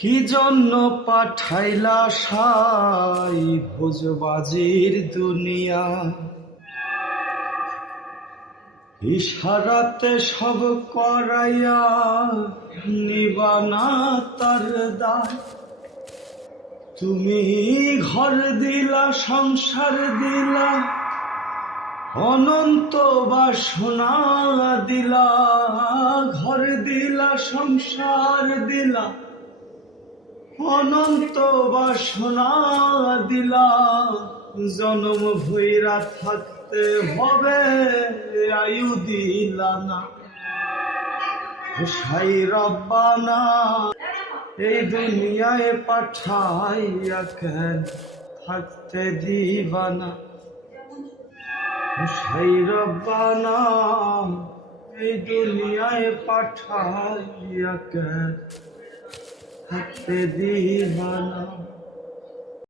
কি জন্য পাঠাইলা সাই ভোজবাজির দুনিয়া, ইশারাতে সব করাইয়া নিবানা তার দায়। তুমি ঘর দিলা সংসার দিলা, অনন্ত বাসনা দিলা। ঘর দিলা সংসার দিলা, অনন্ত বাসনা দিলা। জনম ভৈরা থাকতে হবে, আয়ু দিলা না। সাই রব্বানা এই দুনিয়ায় পাঠাইয়া কেন থাকতে দিবানা। সাই রব্বানা এই দুনিয়ায় পাঠাইয়া কেন থাকতে দিবানা।